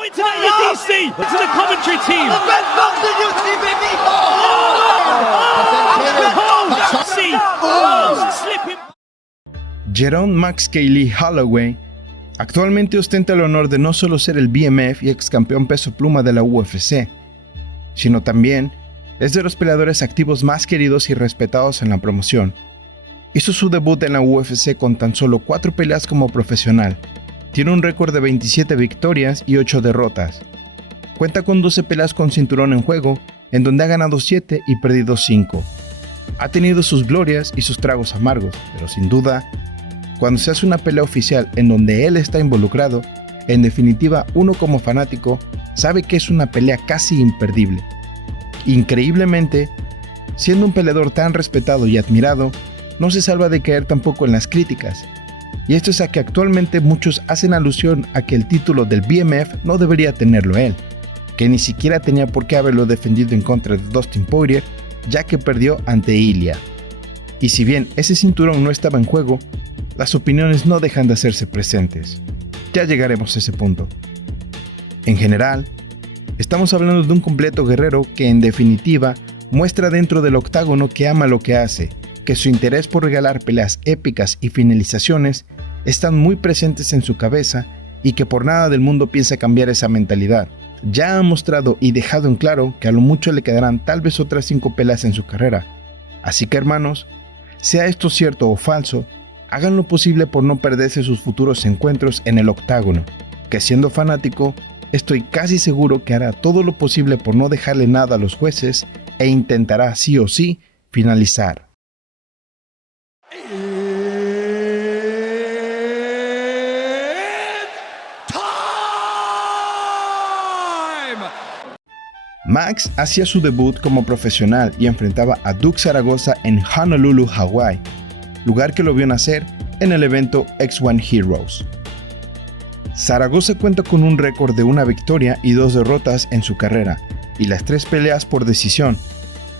Pointing at you, DC, to the commentary team. Jerome Max Kaylee Holloway actualmente ostenta el honor de no solo ser el BMF y ex campeón peso pluma de la UFC, sino también es de los peleadores activos más queridos y respetados en la promoción. Hizo su debut en la UFC con tan solo 4 peleas como profesional. Tiene un récord de 27 victorias y 8 derrotas. Cuenta con 12 peleas con cinturón en juego, en donde ha ganado 7 y perdido 5. Ha tenido sus glorias y sus tragos amargos, pero sin duda, cuando se hace una pelea oficial en donde él está involucrado, en definitiva uno como fanático sabe que es una pelea casi imperdible. Increíblemente, siendo un peleador tan respetado y admirado, no se salva de caer tampoco en las críticas. Y esto es a que actualmente muchos hacen alusión a que el título del BMF no debería tenerlo él, que ni siquiera tenía por qué haberlo defendido en contra de Dustin Poirier, ya que perdió ante Ilya. Y si bien ese cinturón no estaba en juego, las opiniones no dejan de hacerse presentes. Ya llegaremos a ese punto. En general, estamos hablando de un completo guerrero que en definitiva muestra dentro del octágono que ama lo que hace, que su interés por regalar peleas épicas y finalizaciones están muy presentes en su cabeza y que por nada del mundo piensa cambiar esa mentalidad. Ya ha mostrado y dejado en claro que a lo mucho le quedarán tal vez otras 5 peleas en su carrera. Así que hermanos, sea esto cierto o falso, hagan lo posible por no perderse sus futuros encuentros en el octágono, que siendo fanático, estoy casi seguro que hará todo lo posible por no dejarle nada a los jueces e intentará sí o sí finalizar. Max hacía su debut como profesional y enfrentaba a Duke Zaragoza en Honolulu, Hawái, lugar que lo vio nacer en el evento X1 Heroes. Zaragoza cuenta con un récord de 1 victoria y 2 derrotas en su carrera, y las 3 peleas por decisión.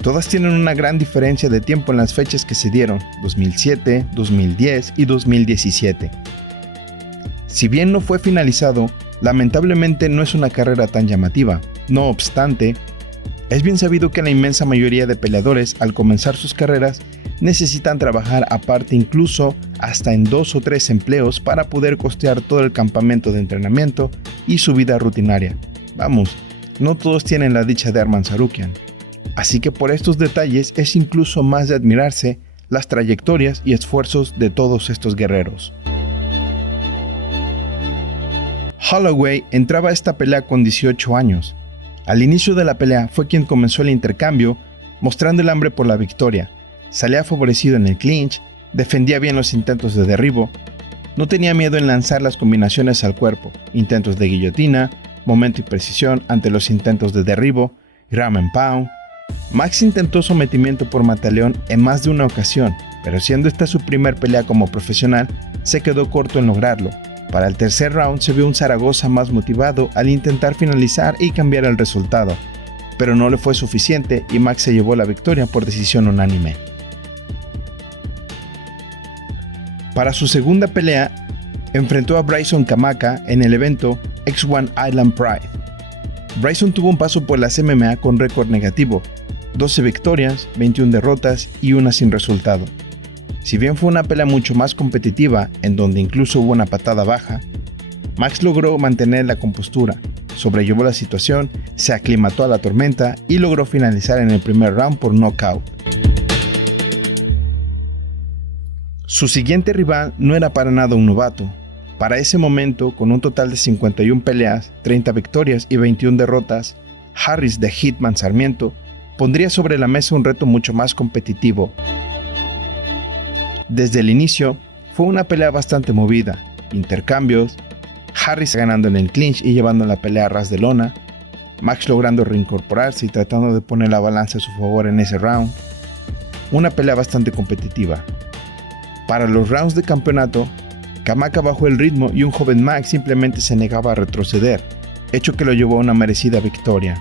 Todas tienen una gran diferencia de tiempo en las fechas que se dieron, 2007, 2010 y 2017. Si bien no fue finalizado, lamentablemente no es una carrera tan llamativa. No obstante, es bien sabido que la inmensa mayoría de peleadores al comenzar sus carreras necesitan trabajar aparte, incluso hasta en 2 o 3 empleos para poder costear todo el campamento de entrenamiento y su vida rutinaria. Vamos, no todos tienen la dicha de Arman Tsarukyan. Así que por estos detalles es incluso más de admirarse las trayectorias y esfuerzos de todos estos guerreros. Holloway entraba a esta pelea con 18 años. Al inicio de la pelea fue quien comenzó el intercambio, mostrando el hambre por la victoria. Salía favorecido en el clinch, defendía bien los intentos de derribo, no tenía miedo en lanzar las combinaciones al cuerpo, intentos de guillotina, momento y precisión ante los intentos de derribo, ground and pound. Max intentó sometimiento por mataleón en más de una ocasión, pero siendo esta su primer pelea como profesional, se quedó corto en lograrlo. Para el tercer round se vio un Zaragoza más motivado al intentar finalizar y cambiar el resultado, pero no le fue suficiente y Max se llevó la victoria por decisión unánime. Para su segunda pelea, enfrentó a Bryson Kamaka en el evento X1 Island Pride. Bryson tuvo un paso por las MMA con récord negativo, 12 victorias, 21 derrotas y 1 sin resultado. Si bien fue una pelea mucho más competitiva, en donde incluso hubo una patada baja, Max logró mantener la compostura, sobrellevó la situación, se aclimató a la tormenta y logró finalizar en el primer round por knockout. Su siguiente rival no era para nada un novato. Para ese momento, con un total de 51 peleas, 30 victorias y 21 derrotas, Harris de Hitman Sarmiento pondría sobre la mesa un reto mucho más competitivo. Desde el inicio, fue una pelea bastante movida, intercambios, Harris ganando en el clinch y llevando la pelea a ras de lona, Max logrando reincorporarse y tratando de poner la balanza a su favor en ese round. Una pelea bastante competitiva. Para los rounds de campeonato, Kamaka bajó el ritmo y un joven Max simplemente se negaba a retroceder, hecho que lo llevó a una merecida victoria.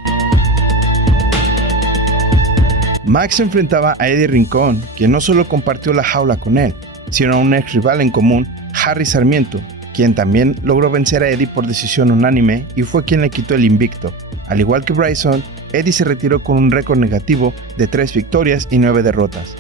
Max enfrentaba a Eddie Rincón, quien no solo compartió la jaula con él, sino a un ex rival en común, Harry Sarmiento, quien también logró vencer a Eddie por decisión unánime y fue quien le quitó el invicto. Al igual que Bryson, Eddie se retiró con un récord negativo de 3 victorias y 9 derrotas.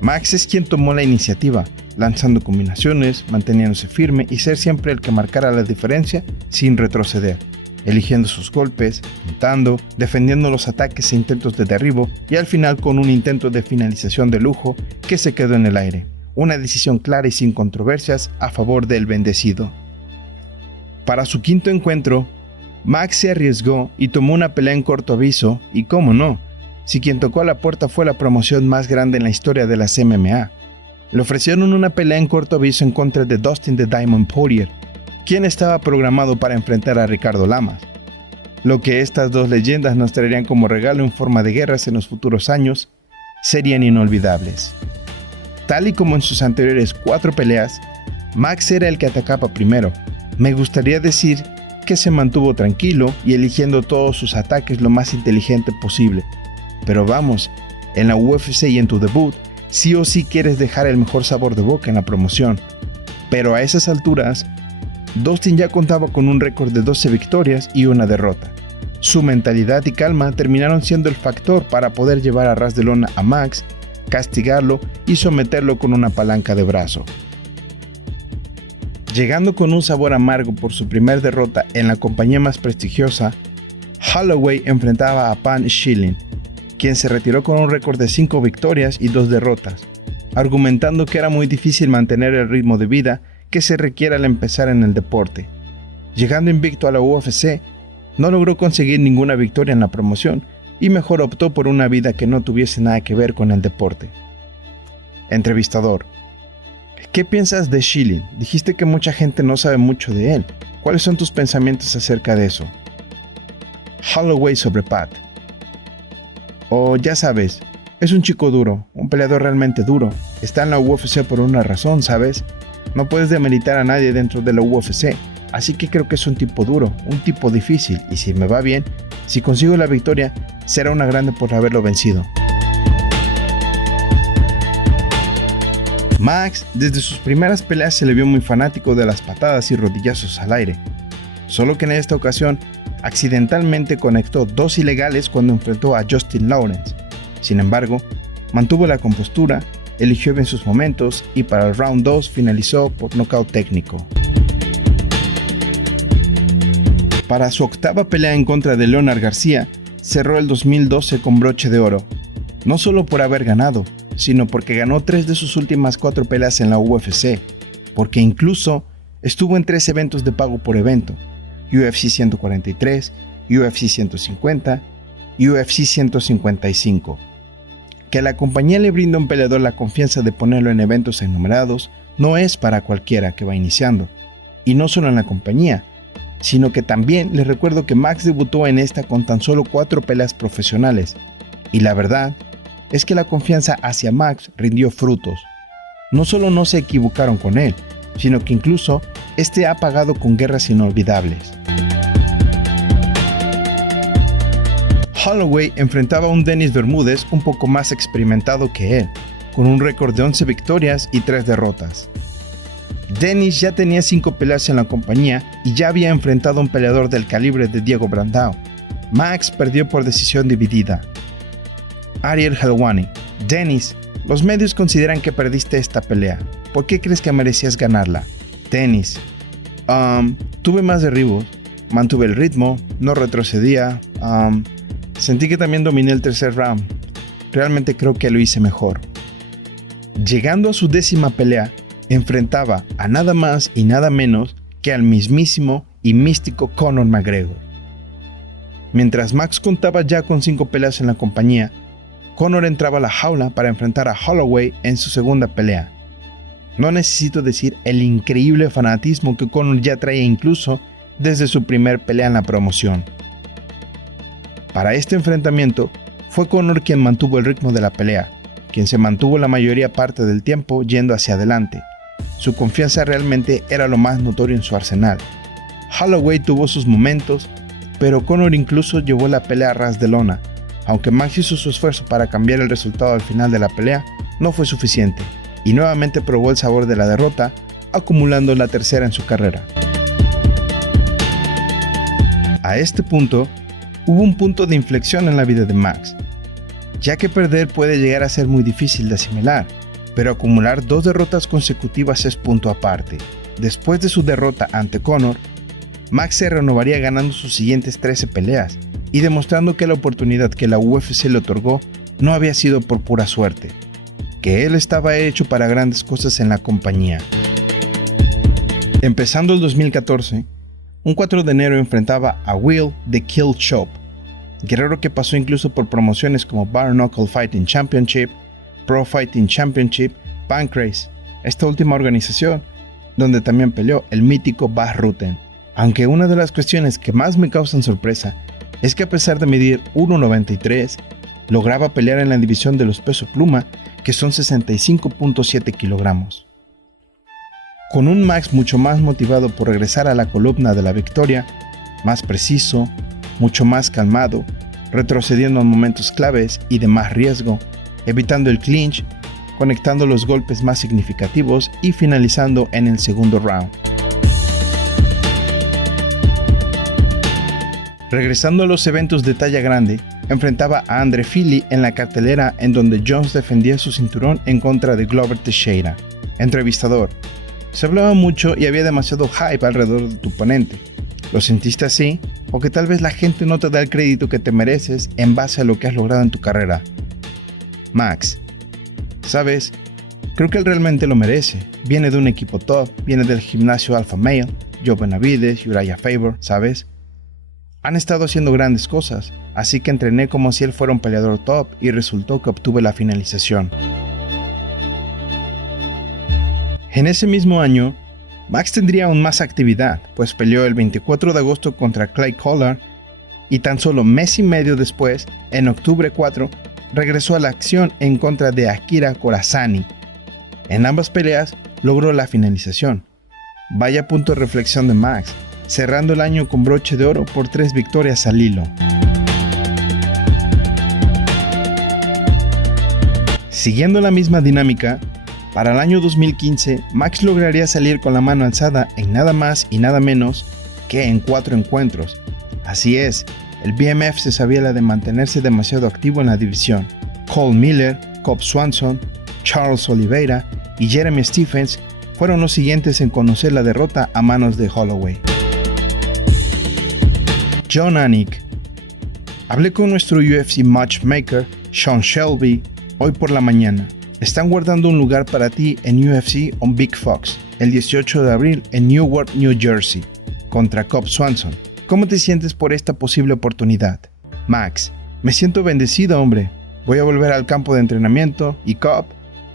Max es quien tomó la iniciativa, lanzando combinaciones, manteniéndose firme y ser siempre el que marcara la diferencia sin retroceder, eligiendo sus golpes, pintando, defendiendo los ataques e intentos de derribo y al final con un intento de finalización de lujo que se quedó en el aire. Una decisión clara y sin controversias a favor del bendecido. Para su quinto encuentro, Max se arriesgó y tomó una pelea en corto aviso y cómo no, si quien tocó a la puerta fue la promoción más grande en la historia de las MMA. Le ofrecieron una pelea en corto aviso en contra de Dustin the Diamond Poirier, quien estaba programado para enfrentar a Ricardo Lamas. Lo que estas dos leyendas nos traerían como regalo en forma de guerras en los futuros años serían inolvidables. Tal y como en sus anteriores 4 peleas, Max era el que atacaba primero. Me gustaría decir que se mantuvo tranquilo y eligiendo todos sus ataques lo más inteligente posible. Pero vamos, en la UFC y en tu debut, sí o sí quieres dejar el mejor sabor de boca en la promoción. Pero a esas alturas, Dustin ya contaba con un récord de 12 victorias y 1 derrota. Su mentalidad y calma terminaron siendo el factor para poder llevar a ras de lona a Max, castigarlo y someterlo con una palanca de brazo. Llegando con un sabor amargo por su primer derrota en la compañía más prestigiosa, Holloway enfrentaba a Pan Schilling, quien se retiró con un récord de 5 victorias y 2 derrotas, argumentando que era muy difícil mantener el ritmo de vida que se requiere al empezar en el deporte. Llegando invicto a la UFC, no logró conseguir ninguna victoria en la promoción y mejor optó por una vida que no tuviese nada que ver con el deporte. Entrevistador: ¿qué piensas de Schilling? Dijiste que mucha gente no sabe mucho de él. ¿Cuáles son tus pensamientos acerca de eso? Holloway sobre Pat: ya sabes, es un chico duro, un peleador realmente duro. Está en la UFC por una razón, ¿sabes? No puedes demeritar a nadie dentro de la UFC, así que creo que es un tipo duro, un tipo difícil, y si me va bien, si consigo la victoria, será una grande por haberlo vencido. Max, desde sus primeras peleas se le vio muy fanático de las patadas y rodillazos al aire, solo que en esta ocasión accidentalmente conectó 2 ilegales cuando enfrentó a Justin Lawrence. Sin embargo, mantuvo la compostura, eligió bien sus momentos y para el round 2 finalizó por nocaut técnico. Para su octava pelea en contra de Leonard García, cerró el 2012 con broche de oro, no solo por haber ganado, sino porque ganó 3 de sus últimas 4 peleas en la UFC, porque incluso estuvo en 3 eventos de pago por evento: UFC 143, UFC 150 y UFC 155. Que la compañía le brinda a un peleador la confianza de ponerlo en eventos enumerados no es para cualquiera que va iniciando, y no solo en la compañía, sino que también les recuerdo que Max debutó en esta con tan solo 4 peleas profesionales, y la verdad es que la confianza hacia Max rindió frutos. No solo no se equivocaron con él, sino que incluso este ha pagado con guerras inolvidables. Holloway enfrentaba a un Dennis Bermúdez un poco más experimentado que él, con un récord de 11 victorias y 3 derrotas. Dennis ya tenía 5 peleas en la compañía y ya había enfrentado a un peleador del calibre de Diego Brandao. Max perdió por decisión dividida. Ariel Helwani: Dennis, los medios consideran que perdiste esta pelea. ¿Por qué crees que merecías ganarla? Dennis: tuve más derribos, mantuve el ritmo, no retrocedía, sentí que también dominé el tercer round. Realmente creo que lo hice mejor. Llegando a su 10ª pelea, enfrentaba a nada más y nada menos que al mismísimo y místico Conor McGregor. Mientras Max contaba ya con 5 peleas en la compañía, Conor entraba a la jaula para enfrentar a Holloway en su segunda pelea. No necesito decir el increíble fanatismo que Conor ya traía incluso desde su primer pelea en la promoción. Para este enfrentamiento, fue Conor quien mantuvo el ritmo de la pelea, quien se mantuvo la mayoría parte del tiempo yendo hacia adelante. Su confianza realmente era lo más notorio en su arsenal. Holloway tuvo sus momentos, pero Conor incluso llevó la pelea a ras de lona. Aunque Max hizo su esfuerzo para cambiar el resultado al final de la pelea, no fue suficiente, y nuevamente probó el sabor de la derrota acumulando la tercera en su carrera. A este punto, hubo un punto de inflexión en la vida de Max, ya que perder puede llegar a ser muy difícil de asimilar, pero acumular 2 derrotas consecutivas es punto aparte. Después de su derrota ante Conor, Max se renovaría ganando sus siguientes 13 peleas y demostrando que la oportunidad que la UFC le otorgó no había sido por pura suerte, que él estaba hecho para grandes cosas en la compañía. Empezando el 2014, un 4 de enero enfrentaba a Will The Kill Chop, guerrero que pasó incluso por promociones como Bare Knuckle Fighting Championship, Pro Fighting Championship, Pancrase, esta última organización, donde también peleó el mítico Bas Rutten. Aunque una de las cuestiones que más me causan sorpresa es que a pesar de medir 1.93, lograba pelear en la división de los peso pluma, que son 65.7 kilogramos. Con un Max mucho más motivado por regresar a la columna de la victoria, más preciso, mucho más calmado, retrocediendo en momentos claves y de más riesgo, evitando el clinch, conectando los golpes más significativos y finalizando en el segundo round. Regresando a los eventos de talla grande, enfrentaba a Andre Fili en la cartelera en donde Jones defendía su cinturón en contra de Glover Teixeira. Entrevistador: se hablaba mucho y había demasiado hype alrededor de tu oponente. ¿Lo sentiste así? ¿O que tal vez la gente no te da el crédito que te mereces en base a lo que has logrado en tu carrera? Max: ¿sabes? Creo que él realmente lo merece. Viene de un equipo top, viene del gimnasio Alpha Male, Joe Benavidez, Uriah Faber, ¿sabes? Han estado haciendo grandes cosas, así que entrené como si él fuera un peleador top y resultó que obtuve la finalización. En ese mismo año, Max tendría aún más actividad, pues peleó el 24 de agosto contra Clay Collard y tan solo mes y medio después, en octubre 4, regresó a la acción en contra de Akira Corazani. En ambas peleas logró la finalización. Vaya punto de reflexión de Max, cerrando el año con broche de oro por 3 victorias al hilo. Siguiendo la misma dinámica, para el año 2015, Max lograría salir con la mano alzada en nada más y nada menos que en 4 encuentros. Así es, el BMF se sabía la de mantenerse demasiado activo en la división. Cole Miller, Cobb Swanson, Charles Oliveira y Jeremy Stephens fueron los siguientes en conocer la derrota a manos de Holloway. Jon Anik: hablé con nuestro UFC matchmaker, Sean Shelby, hoy por la mañana. Están guardando un lugar para ti en UFC on Big Fox, el 18 de abril en Newark, New Jersey, contra Cobb Swanson. ¿Cómo te sientes por esta posible oportunidad? Max: me siento bendecido, hombre. Voy a volver al campo de entrenamiento y Cobb,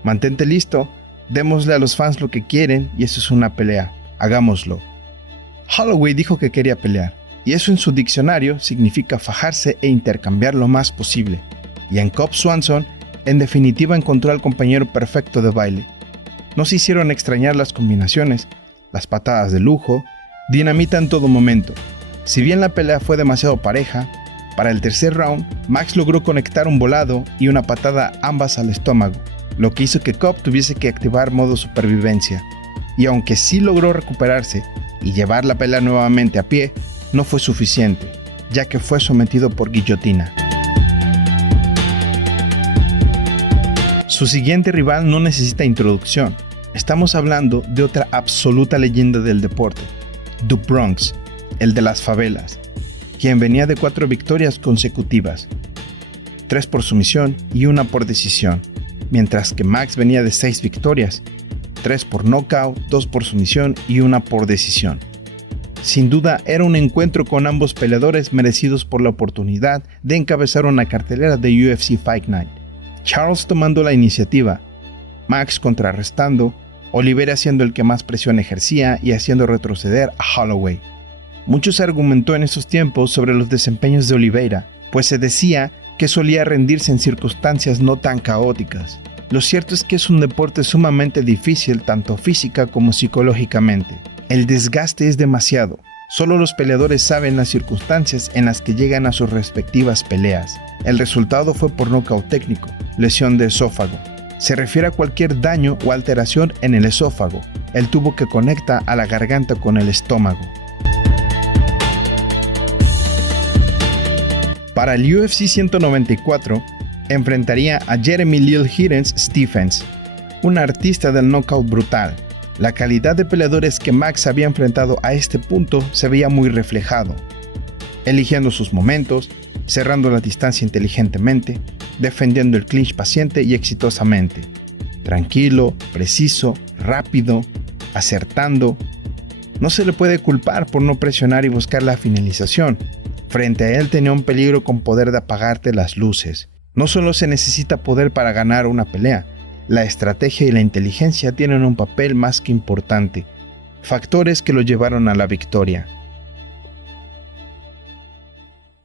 mantente listo. Démosle a los fans lo que quieren y eso es una pelea. Hagámoslo. Holloway dijo que quería pelear, y eso en su diccionario significa fajarse e intercambiar lo más posible. Y en Cobb Swanson, en definitiva encontró al compañero perfecto de baile. No se hicieron extrañar las combinaciones, las patadas de lujo, dinamita en todo momento. Si bien la pelea fue demasiado pareja, para el tercer round, Max logró conectar un volado y una patada ambas al estómago, lo que hizo que Cobb tuviese que activar modo supervivencia. Y aunque sí logró recuperarse y llevar la pelea nuevamente a pie, no fue suficiente, ya que fue sometido por guillotina. Su siguiente rival no necesita introducción. Estamos hablando de otra absoluta leyenda del deporte, Do Bronx, el de las favelas, quien venía de 4 victorias consecutivas, 3 por sumisión y 1 por decisión, mientras que Max venía de 6 victorias, 3 por nocaut, 2 por sumisión y 1 por decisión. Sin duda era un encuentro con ambos peleadores merecidos por la oportunidad de encabezar una cartelera de UFC Fight Night. Charles tomando la iniciativa, Max contrarrestando, Oliveira siendo el que más presión ejercía y haciendo retroceder a Holloway. Mucho se argumentó en esos tiempos sobre los desempeños de Oliveira, pues se decía que solía rendirse en circunstancias no tan caóticas. Lo cierto es que es un deporte sumamente difícil tanto física como psicológicamente. El desgaste es demasiado. Solo los peleadores saben las circunstancias en las que llegan a sus respectivas peleas. El resultado fue por nocaut técnico, lesión de esófago. Se refiere a cualquier daño o alteración en el esófago, el tubo que conecta a la garganta con el estómago. Para el UFC 194, enfrentaría a Jeremy Lil Hearens Stephens, un artista del knockout brutal. La calidad de peleadores que Max había enfrentado a este punto se veía muy reflejado, eligiendo sus momentos, cerrando la distancia inteligentemente, defendiendo el clinch paciente y exitosamente. Tranquilo, preciso, rápido, acertando. No se le puede culpar por no presionar y buscar la finalización. Frente a él tenía un peligro con poder de apagarte las luces. No solo se necesita poder para ganar una pelea, la estrategia y la inteligencia tienen un papel más que importante, factores que lo llevaron a la victoria.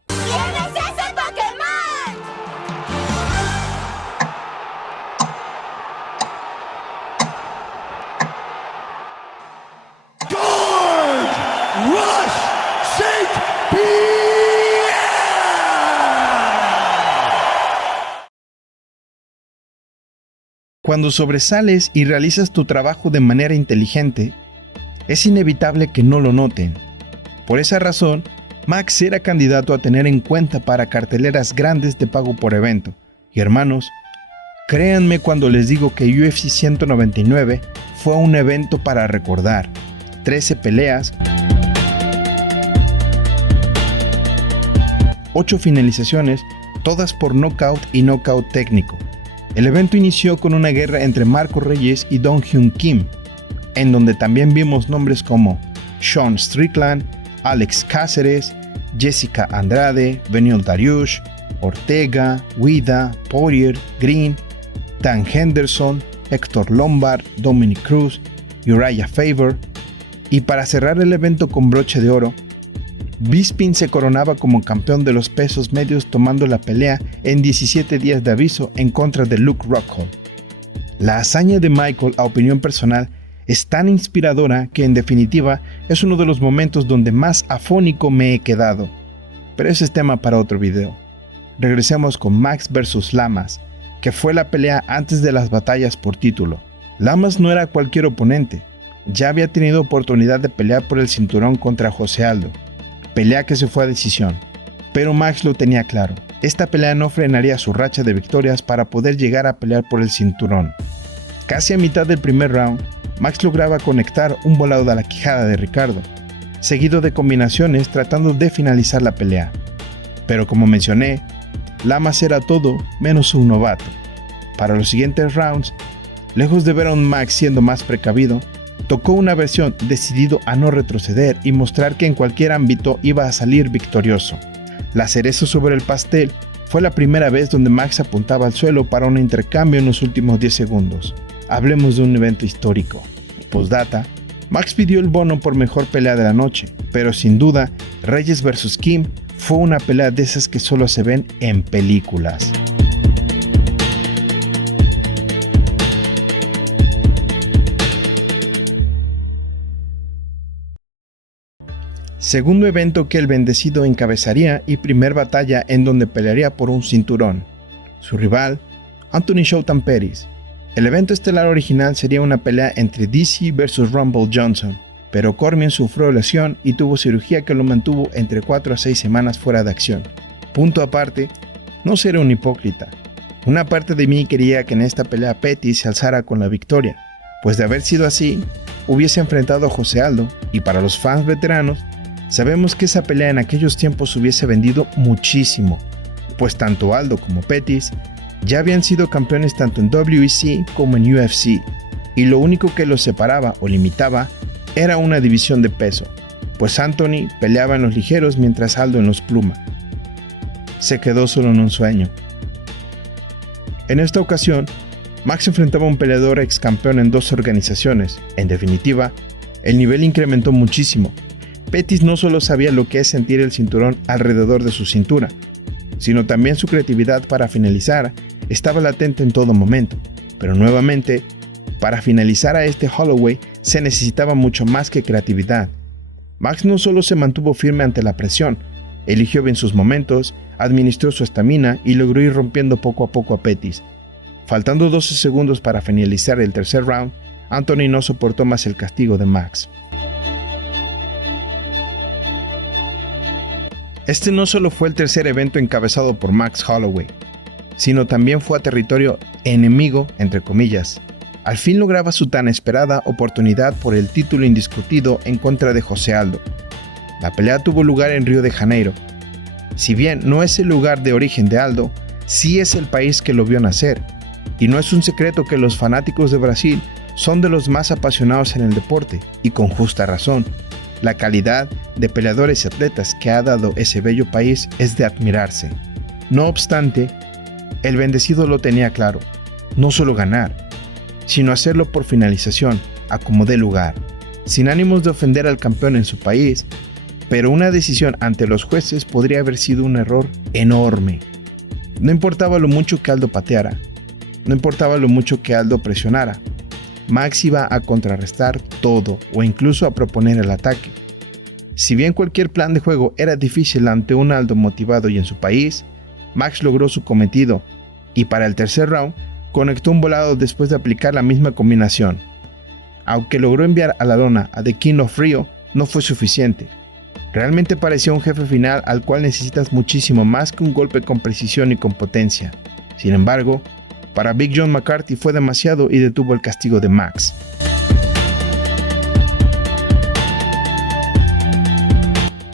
¿Quién es ese Pokémon? George Rush St. Pierre! Cuando sobresales y realizas tu trabajo de manera inteligente, es inevitable que no lo noten. Por esa razón, Max era candidato a tener en cuenta para carteleras grandes de pago por evento. Y hermanos, créanme cuando les digo que UFC 199 fue un evento para recordar. 13 peleas, 8 finalizaciones, todas por knockout y knockout técnico. El evento inició con una guerra entre Marco Reyes y Dong Hyun Kim, en donde también vimos nombres como Sean Strickland, Alex Cáceres, Jessica Andrade, Beneil Dariush, Ortega, Guida, Poirier, Green, Dan Henderson, Héctor Lombard, Dominic Cruz, Uriah Faber, y para cerrar el evento con broche de oro, Bisping se coronaba como campeón de los pesos medios tomando la pelea en 17 días de aviso en contra de Luke Rockhold. La hazaña de Michael, a opinión personal, es tan inspiradora que en definitiva es uno de los momentos donde más afónico me he quedado. Pero ese es tema para otro video. Regresemos con Max vs Lamas, que fue la pelea antes de las batallas por título. Lamas no era cualquier oponente, ya había tenido oportunidad de pelear por el cinturón contra José Aldo, pelea que se fue a decisión, pero Max lo tenía claro. Esta pelea no frenaría su racha de victorias para poder llegar a pelear por el cinturón. Casi a mitad del primer round, Max lograba conectar un volado a la quijada de Ricardo, seguido de combinaciones tratando de finalizar la pelea. Pero como mencioné, Lamas era todo menos un novato. Para los siguientes rounds, lejos de ver a un Max siendo más precavido, tocó una versión decidido a no retroceder y mostrar que en cualquier ámbito iba a salir victorioso. La cereza sobre el pastel fue la primera vez donde Max apuntaba al suelo para un intercambio en los últimos 10 segundos. Hablemos de un evento histórico. Postdata, Max pidió el bono por mejor pelea de la noche, pero sin duda, Reyes vs Kim fue una pelea de esas que solo se ven en películas. Segundo evento que el bendecido encabezaría y primer batalla en donde pelearía por un cinturón. Su rival, Anthony Showtime Pettis. El evento estelar original sería una pelea entre DC vs Rumble Johnson, pero Cormier sufrió lesión y tuvo cirugía que lo mantuvo entre 4 a 6 semanas fuera de acción. Punto aparte, no seré un hipócrita. Una parte de mí quería que en esta pelea Pettis se alzara con la victoria, pues de haber sido así, hubiese enfrentado a José Aldo, y para los fans veteranos, sabemos que esa pelea en aquellos tiempos hubiese vendido muchísimo, pues tanto Aldo como Pettis ya habían sido campeones tanto en WEC como en UFC, y lo único que los separaba o limitaba era una división de peso, pues Anthony peleaba en los ligeros mientras Aldo en los pluma. Se quedó solo en un sueño. En esta ocasión, Max enfrentaba a un peleador ex campeón en 2 organizaciones. En definitiva, el nivel incrementó muchísimo. Pettis no solo sabía lo que es sentir el cinturón alrededor de su cintura, sino también su creatividad para finalizar estaba latente en todo momento. Pero nuevamente, para finalizar a este Holloway se necesitaba mucho más que creatividad. Max no solo se mantuvo firme ante la presión, eligió bien sus momentos, administró su estamina y logró ir rompiendo poco a poco a Pettis. Faltando 12 segundos para finalizar el tercer round, Anthony no soportó más el castigo de Max. Este no solo fue el tercer evento encabezado por Max Holloway, sino también fue a territorio enemigo, entre comillas. Al fin lograba su tan esperada oportunidad por el título indiscutido en contra de José Aldo. La pelea tuvo lugar en Río de Janeiro. Si bien no es el lugar de origen de Aldo, sí es el país que lo vio nacer. Y no es un secreto que los fanáticos de Brasil son de los más apasionados en el deporte, y con justa razón. La calidad de peleadores y atletas que ha dado ese bello país es de admirarse. No obstante, el bendecido lo tenía claro: no solo ganar, sino hacerlo por finalización, a como dé lugar, sin ánimos de ofender al campeón en su país, pero una decisión ante los jueces podría haber sido un error enorme. No importaba lo mucho que Aldo pateara, no importaba lo mucho que Aldo presionara, Max iba a contrarrestar todo o incluso a proponer el ataque. Si bien cualquier plan de juego era difícil ante un Aldo motivado y en su país, Max logró su cometido y para el tercer round conectó un volado después de aplicar la misma combinación. Aunque logró enviar a la lona a The King of Rio, no fue suficiente. Realmente parecía un jefe final al cual necesitas muchísimo más que un golpe con precisión y con potencia. Sin embargo, para Big John McCarthy fue demasiado y detuvo el castigo de Max.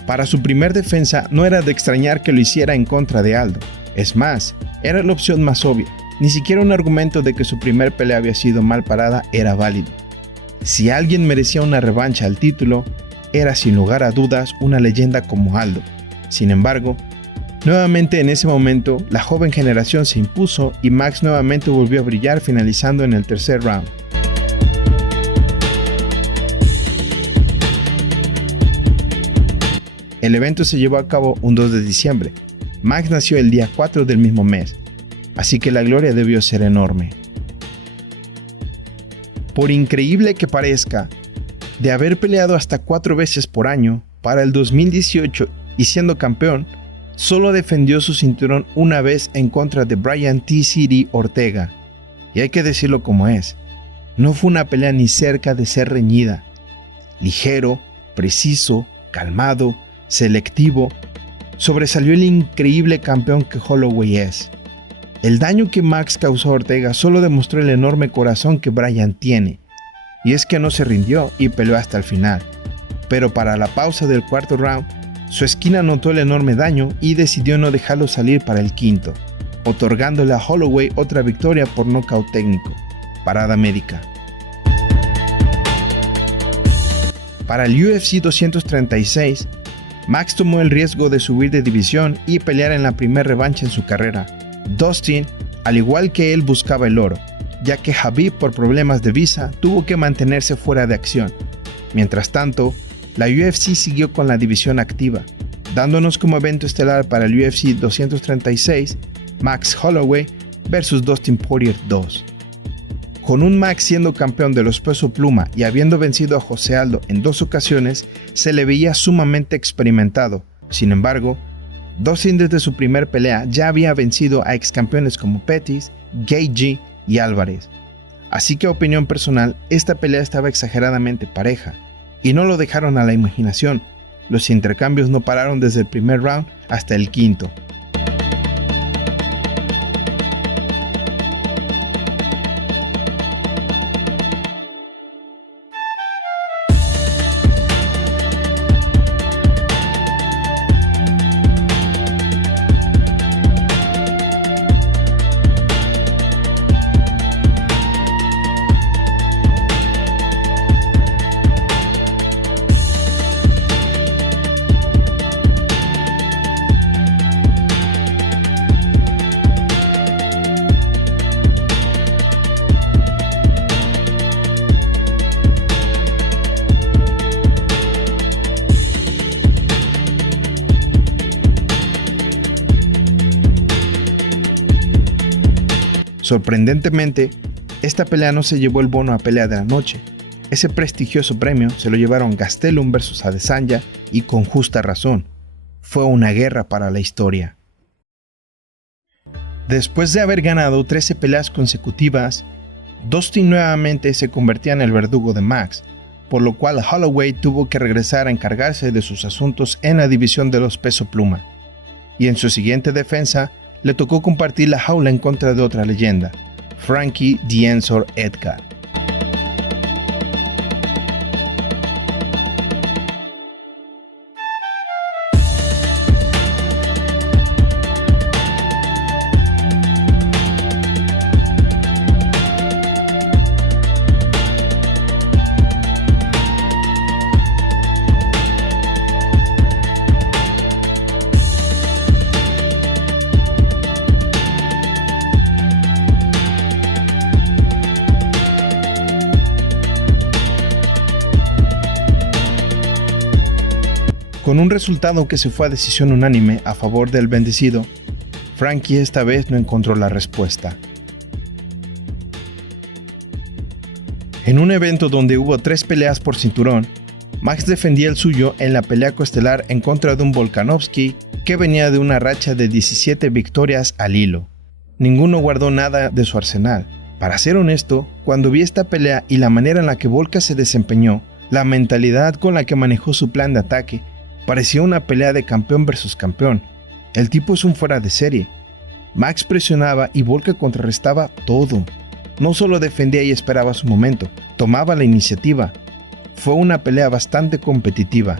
Para su primer defensa no era de extrañar que lo hiciera en contra de Aldo. Es más, era la opción más obvia. Ni siquiera un argumento de que su primer pelea había sido mal parada era válido. Si alguien merecía una revancha al título, era sin lugar a dudas una leyenda como Aldo. Sin embargo, nuevamente en ese momento, la joven generación se impuso y Max nuevamente volvió a brillar finalizando en el tercer round. El evento se llevó a cabo un 2 de diciembre. Max nació el día 4 del mismo mes, así que la gloria debió ser enorme. Por increíble que parezca, de haber peleado hasta 4 veces por año, para el 2018 y siendo campeón, solo defendió su cinturón una vez en contra de Brian T-City Ortega. Y hay que decirlo como es, no fue una pelea ni cerca de ser reñida. Ligero, preciso, calmado, selectivo, sobresalió el increíble campeón que Holloway es. El daño que Max causó a Ortega solo demostró el enorme corazón que Brian tiene, y es que no se rindió y peleó hasta el final. Pero para la pausa del cuarto round, su esquina notó el enorme daño y decidió no dejarlo salir para el quinto, otorgándole a Holloway otra victoria por nocaut técnico, parada médica. Para el UFC 236, Max tomó el riesgo de subir de división y pelear en la primera revancha en su carrera. Dustin, al igual que él, buscaba el oro, ya que Khabib por problemas de visa tuvo que mantenerse fuera de acción. Mientras tanto, la UFC siguió con la división activa, dándonos como evento estelar para el UFC 236 Max Holloway vs Dustin Poirier 2. Con un Max siendo campeón de los peso pluma y habiendo vencido a José Aldo en 2 ocasiones, se le veía sumamente experimentado. Sin embargo, Dustin desde su primer pelea ya había vencido a ex campeones como Pettis, Gaethje y Álvarez. Así que a opinión personal, esta pelea estaba exageradamente pareja, y no lo dejaron a la imaginación. Los intercambios no pararon desde el primer round hasta el quinto. Sorprendentemente, esta pelea no se llevó el bono a pelea de la noche. Ese prestigioso premio se lo llevaron Gastelum vs Adesanya y con justa razón. Fue una guerra para la historia. Después de haber ganado 13 peleas consecutivas, Dustin nuevamente se convertía en el verdugo de Max, por lo cual Holloway tuvo que regresar a encargarse de sus asuntos en la división de los peso pluma. Y en su siguiente defensa, le tocó compartir la jaula en contra de otra leyenda, Frankie "The Ensor" Edgar. Con un resultado que se fue a decisión unánime a favor del bendecido, Frankie esta vez no encontró la respuesta. En un evento donde hubo 3 peleas por cinturón, Max defendía el suyo en la pelea coestelar en contra de un Volkanovski que venía de una racha de 17 victorias al hilo. Ninguno guardó nada de su arsenal. Para ser honesto, cuando vi esta pelea y la manera en la que Volka se desempeñó, la mentalidad con la que manejó su plan de ataque, parecía una pelea de campeón versus campeón. El tipo es un fuera de serie. Max presionaba y Volka contrarrestaba todo. No solo defendía y esperaba su momento, tomaba la iniciativa. Fue una pelea bastante competitiva.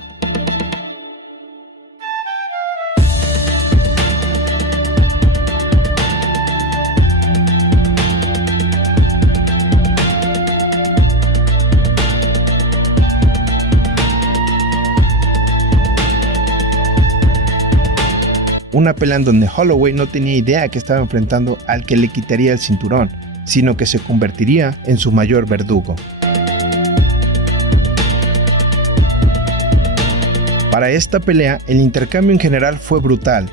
Una pelea en donde Holloway no tenía idea que estaba enfrentando al que le quitaría el cinturón, sino que se convertiría en su mayor verdugo. Para esta pelea, el intercambio en general fue brutal.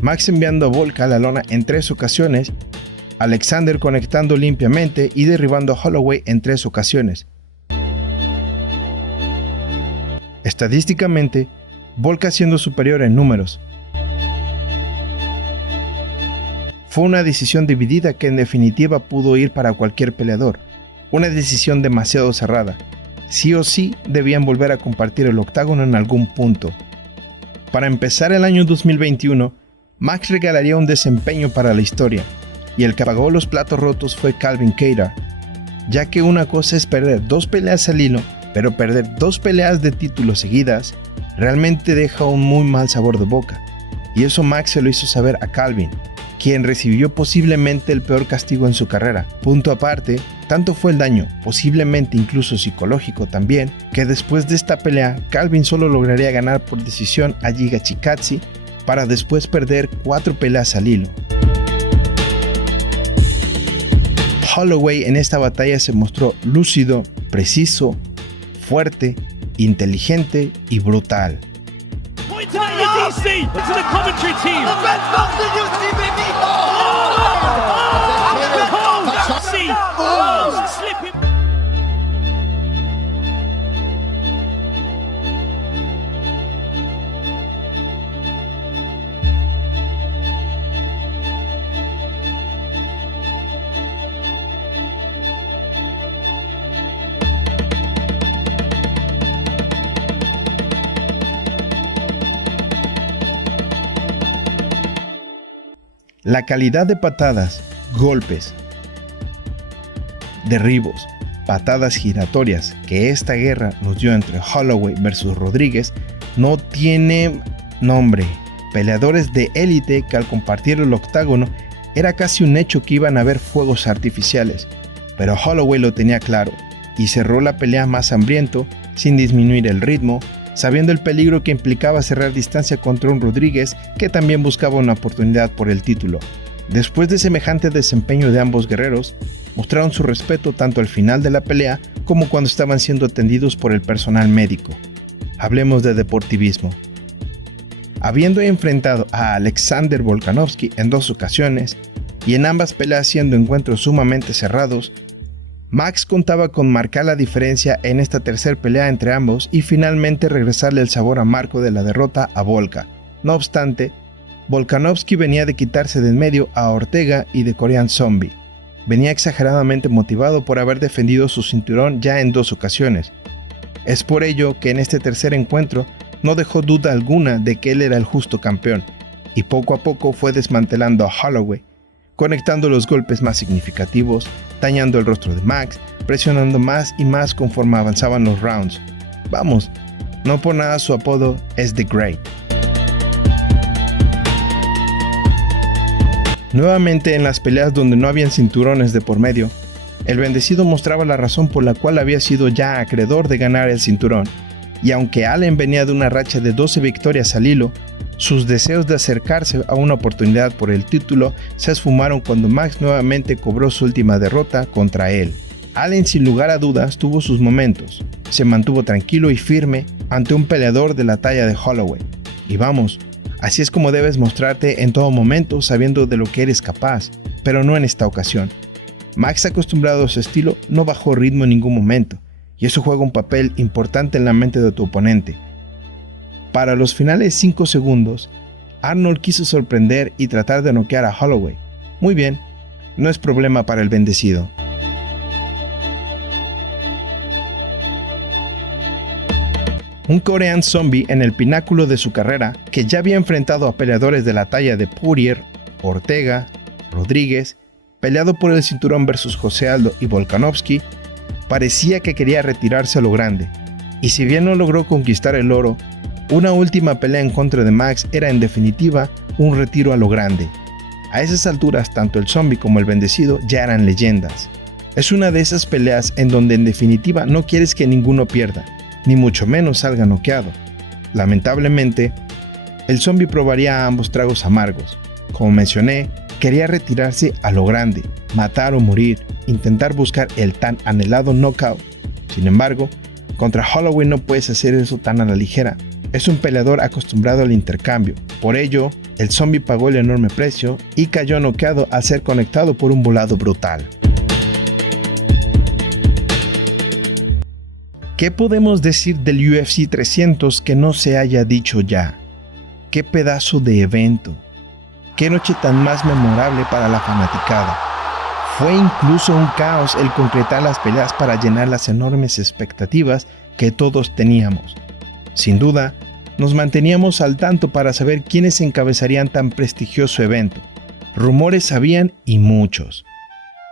Max enviando a Volka a la lona en 3 ocasiones, Alexander conectando limpiamente y derribando a Holloway en 3 ocasiones. Estadísticamente, Volka siendo superior en números. Fue una decisión dividida que en definitiva pudo ir para cualquier peleador, una decisión demasiado cerrada. Sí o sí debían volver a compartir el octágono en algún punto. Para empezar el año 2021, Max regalaría un desempeño para la historia, y el que pagó los platos rotos fue Calvin Kattar, ya que una cosa es perder 2 peleas al hilo, pero perder 2 peleas de título seguidas realmente deja un muy mal sabor de boca, y eso Max se lo hizo saber a Calvin, quien recibió posiblemente el peor castigo en su carrera. Punto aparte, tanto fue el daño, posiblemente incluso psicológico también, que después de esta pelea Calvin solo lograría ganar por decisión a Giga Chikadze para después perder 4 peleas al hilo. Holloway en esta batalla se mostró lúcido, preciso, fuerte, inteligente y brutal. La calidad de patadas, golpes, derribos, patadas giratorias que esta guerra nos dio entre Holloway versus Rodríguez no tiene nombre. Peleadores de élite que al compartir el octágono era casi un hecho que iban a haber fuegos artificiales, pero Holloway lo tenía claro y cerró la pelea más hambriento, sin disminuir el ritmo, sabiendo el peligro que implicaba cerrar distancia contra un Rodríguez que también buscaba una oportunidad por el título. Después de semejante desempeño de ambos guerreros, mostraron su respeto tanto al final de la pelea como cuando estaban siendo atendidos por el personal médico. Hablemos de deportivismo. Habiendo enfrentado a Alexander Volkanovski en 2 ocasiones, y en ambas peleas siendo encuentros sumamente cerrados, Max contaba con marcar la diferencia en esta tercera pelea entre ambos y finalmente regresarle el sabor amargo de la derrota a Volka. No obstante, Volkanovski venía de quitarse de en medio a Ortega y de Korean Zombie. Venía exageradamente motivado por haber defendido su cinturón ya en 2 ocasiones. Es por ello que en este tercer encuentro no dejó duda alguna de que él era el justo campeón, y poco a poco fue desmantelando a Holloway, conectando los golpes más significativos, dañando el rostro de Max, presionando más y más conforme avanzaban los rounds. Vamos, no por nada su apodo es The Great. Nuevamente en las peleas donde no habían cinturones de por medio, el bendecido mostraba la razón por la cual había sido ya acreedor de ganar el cinturón, y aunque Allen venía de una racha de 12 victorias al hilo, sus deseos de acercarse a una oportunidad por el título se esfumaron cuando Max nuevamente cobró su última derrota contra él. Allen sin lugar a dudas tuvo sus momentos, se mantuvo tranquilo y firme ante un peleador de la talla de Holloway. Y vamos, así es como debes mostrarte en todo momento sabiendo de lo que eres capaz, pero no en esta ocasión. Max, acostumbrado a su estilo, no bajó ritmo en ningún momento, y eso juega un papel importante en la mente de tu oponente. Para los finales 5 segundos, Arnold quiso sorprender y tratar de noquear a Holloway. Muy bien, no es problema para el bendecido. Un Korean Zombie en el pináculo de su carrera, que ya había enfrentado a peleadores de la talla de Poirier, Ortega, Rodríguez, peleado por el cinturón versus José Aldo y Volkanovski, parecía que quería retirarse a lo grande, y si bien no logró conquistar el oro, una última pelea en contra de Max era en definitiva un retiro a lo grande. A esas alturas tanto el Zombie como el bendecido ya eran leyendas. Es una de esas peleas en donde en definitiva no quieres que ninguno pierda, ni mucho menos salga noqueado. Lamentablemente, el Zombie probaría ambos tragos amargos. Como mencioné, quería retirarse a lo grande, matar o morir, intentar buscar el tan anhelado knockout. Sin embargo, contra Holloway no puedes hacer eso tan a la ligera. Es un peleador acostumbrado al intercambio. Por ello, el Zombie pagó el enorme precio y cayó noqueado al ser conectado por un volado brutal. ¿Qué podemos decir del UFC 300 que no se haya dicho ya? ¡Qué pedazo de evento! ¡Qué noche tan más memorable para la fanaticada! Fue incluso un caos el concretar las peleas para llenar las enormes expectativas que todos teníamos. Sin duda, nos manteníamos al tanto para saber quiénes encabezarían tan prestigioso evento. Rumores habían y muchos.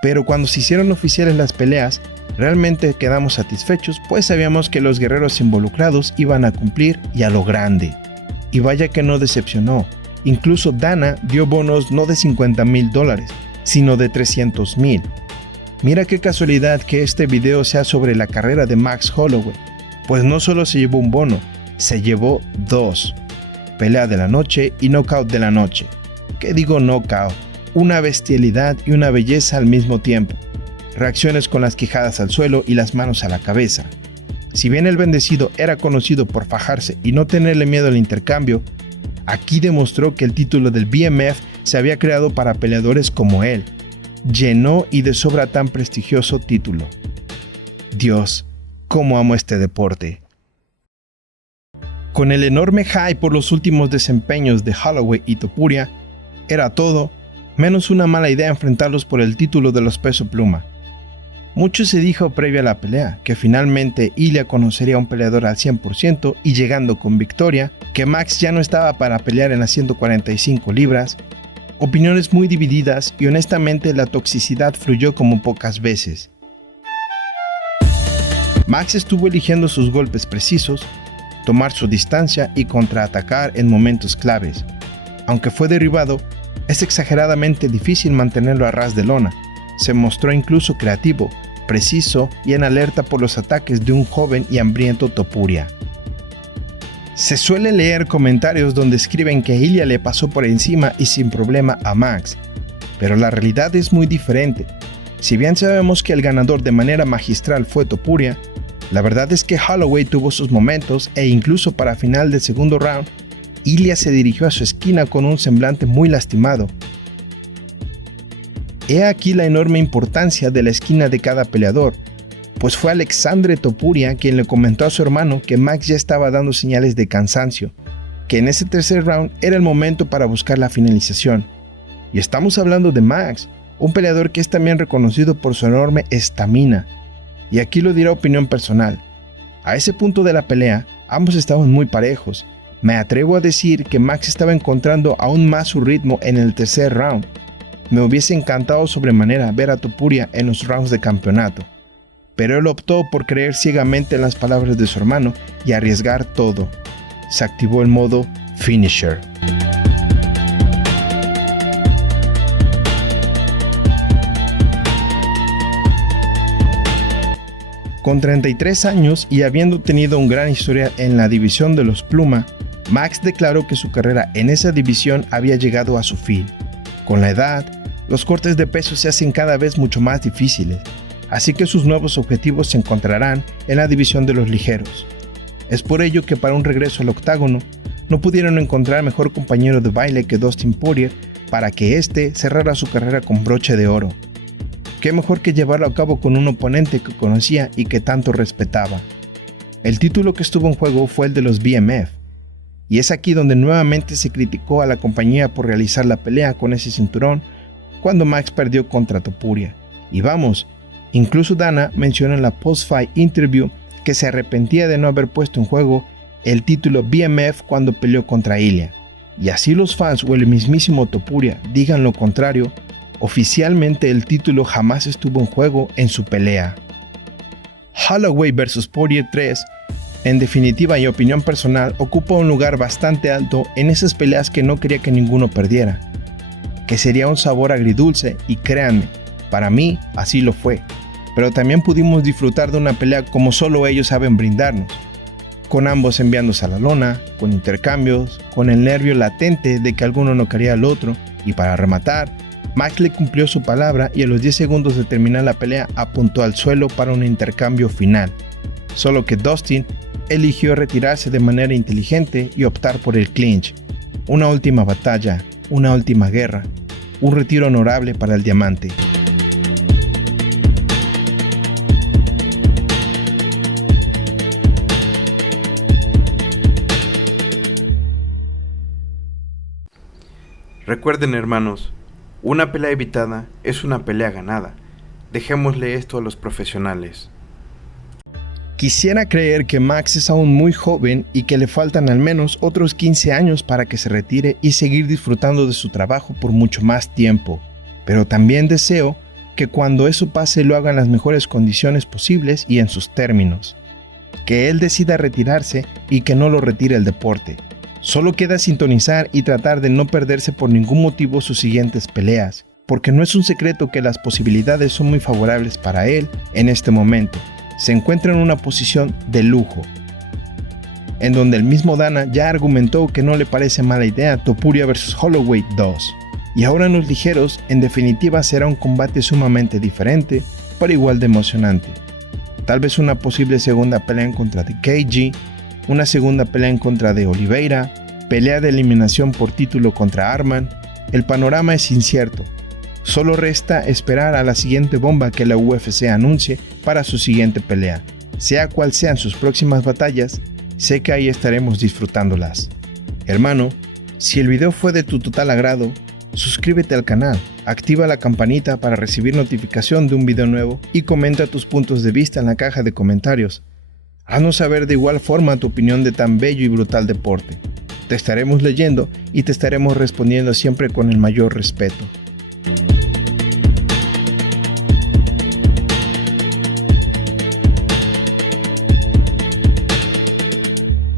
Pero cuando se hicieron oficiales las peleas, realmente quedamos satisfechos, pues sabíamos que los guerreros involucrados iban a cumplir y a lo grande. Y vaya que no decepcionó. Incluso Dana dio bonos no de $50,000, sino de $300,000. Mira qué casualidad que este video sea sobre la carrera de Max Holloway, pues no solo se llevó un bono, se llevó 2. Pelea de la noche y knockout de la noche. ¿Qué digo knockout? Una bestialidad y una belleza al mismo tiempo. Reacciones con las quijadas al suelo y las manos a la cabeza. Si bien el bendecido era conocido por fajarse y no tenerle miedo al intercambio, aquí demostró que el título del BMF se había creado para peleadores como él. Llenó y de sobra tan prestigioso título. Dios, cómo amo este deporte. Con el enorme hype por los últimos desempeños de Holloway y Topuria, era todo menos una mala idea enfrentarlos por el título de los peso pluma. Mucho se dijo previo a la pelea, que finalmente Ilia conocería a un peleador al 100% y llegando con victoria, que Max ya no estaba para pelear en las 145 libras. Opiniones muy divididas y honestamente la toxicidad fluyó como pocas veces. Max estuvo eligiendo sus golpes precisos, tomar su distancia y contraatacar en momentos claves. Aunque fue derribado, es exageradamente difícil mantenerlo a ras de lona. Se mostró incluso creativo, preciso y en alerta por los ataques de un joven y hambriento Topuria. Se suele leer comentarios donde escriben que Ilia le pasó por encima y sin problema a Max, pero la realidad es muy diferente. Si bien sabemos que el ganador de manera magistral fue Topuria, la verdad es que Holloway tuvo sus momentos e incluso para final del segundo round, Ilia se dirigió a su esquina con un semblante muy lastimado. He aquí la enorme importancia de la esquina de cada peleador, pues fue Alexandre Topuria quien le comentó a su hermano que Max ya estaba dando señales de cansancio, que en ese tercer round era el momento para buscar la finalización. Y estamos hablando de Max, un peleador que es también reconocido por su enorme estamina. Y aquí lo dirá opinión personal. A ese punto de la pelea, ambos estaban muy parejos. Me atrevo a decir que Max estaba encontrando aún más su ritmo en el tercer round. Me hubiese encantado sobremanera ver a Topuria en los rounds de campeonato, pero él optó por creer ciegamente en las palabras de su hermano y arriesgar todo. Se activó el modo Finisher. Con 33 años y habiendo tenido una gran historia en la división de los pluma, Max declaró que su carrera en esa división había llegado a su fin. Con la edad, los cortes de peso se hacen cada vez mucho más difíciles, así que sus nuevos objetivos se encontrarán en la división de los ligeros. Es por ello que para un regreso al octágono, no pudieron encontrar mejor compañero de baile que Dustin Poirier para que éste cerrara su carrera con broche de oro. Qué mejor que llevarlo a cabo con un oponente que conocía y que tanto respetaba. El título que estuvo en juego fue el de los BMF, y es aquí donde nuevamente se criticó a la compañía por realizar la pelea con ese cinturón cuando Max perdió contra Topuria. Y vamos, incluso Dana mencionó en la post-fight interview que se arrepentía de no haber puesto en juego el título BMF cuando peleó contra Ilya. Y así los fans o el mismísimo Topuria digan lo contrario, oficialmente el título jamás estuvo en juego en su pelea. Holloway vs Poirier 3, en definitiva y opinión personal, ocupa un lugar bastante alto en esas peleas que no quería que ninguno perdiera, que sería un sabor agridulce, y créanme, para mí así lo fue, pero también pudimos disfrutar de una pelea como solo ellos saben brindarnos, con ambos enviándose a la lona, con intercambios, con el nervio latente de que alguno no quería al otro, y para rematar, Max le cumplió su palabra y a los 10 segundos de terminar la pelea apuntó al suelo para un intercambio final, solo que Dustin eligió retirarse de manera inteligente y optar por el clinch, una última batalla, una última guerra, un retiro honorable para el diamante. Recuerden, hermanos, una pelea evitada es una pelea ganada. Dejémosle esto a los profesionales. Quisiera creer que Max es aún muy joven y que le faltan al menos otros 15 años para que se retire y seguir disfrutando de su trabajo por mucho más tiempo. Pero también deseo que cuando eso pase lo haga en las mejores condiciones posibles y en sus términos. Que él decida retirarse y que no lo retire el deporte. Solo queda sintonizar y tratar de no perderse por ningún motivo sus siguientes peleas, porque no es un secreto que las posibilidades son muy favorables para él en este momento. Se encuentra en una posición de lujo, en donde el mismo Dana ya argumentó que no le parece mala idea Topuria vs Holloway 2. Y ahora en los ligeros, en definitiva será un combate sumamente diferente, pero igual de emocionante. Tal vez una posible segunda pelea en contra de KG, una segunda pelea en contra de Oliveira, pelea de eliminación por título contra Arman. El panorama es incierto. Solo resta esperar a la siguiente bomba que la UFC anuncie para su siguiente pelea. Sea cual sean sus próximas batallas, sé que ahí estaremos disfrutándolas. Hermano, si el video fue de tu total agrado, suscríbete al canal, activa la campanita para recibir notificación de un video nuevo y comenta tus puntos de vista en la caja de comentarios. Haznos saber de igual forma tu opinión de tan bello y brutal deporte. Te estaremos leyendo y te estaremos respondiendo siempre con el mayor respeto.